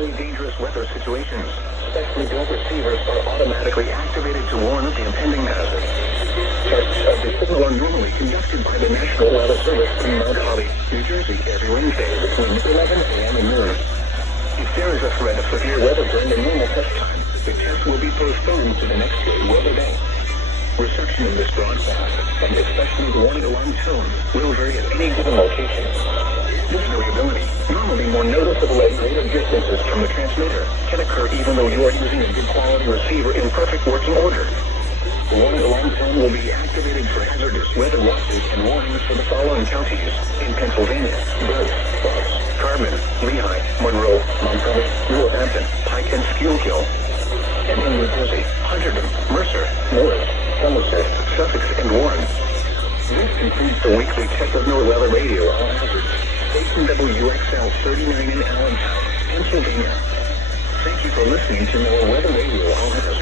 especially dangerous weather situations. Specially built receivers are automatically activated to warn of the impending hazard. Tests of the signal are normally conducted by the National Weather Service in Mount Holly, New Jersey, every Wednesday between 11 a.m. and noon. If there is a threat of severe weather during the normal test time, the test will be postponed to the next great weather day. Reception of this broadcast, and especially the warning alarm tone, will vary at any given location. This variability, normally more noticeable at greater distances from the transmitter, can occur even though you are using a good quality receiver in perfect working order. The warning alarm tone will be activated for hazardous weather watches and warnings for the following counties in Pennsylvania: Berks, Bucks, Carbon, Lehigh, Monroe, Montgomery, Northampton, Pike, and Schuylkill. And in New Jersey, Hunterdon, Mercer, Norris, Somerset, Sussex, and Warren. This concludes the weekly Check of NOAA Weather Radio All Hazards. Station WXL 39 in Allentown, Pennsylvania. Thank you for listening to NOAA Weather Radio All Hazards.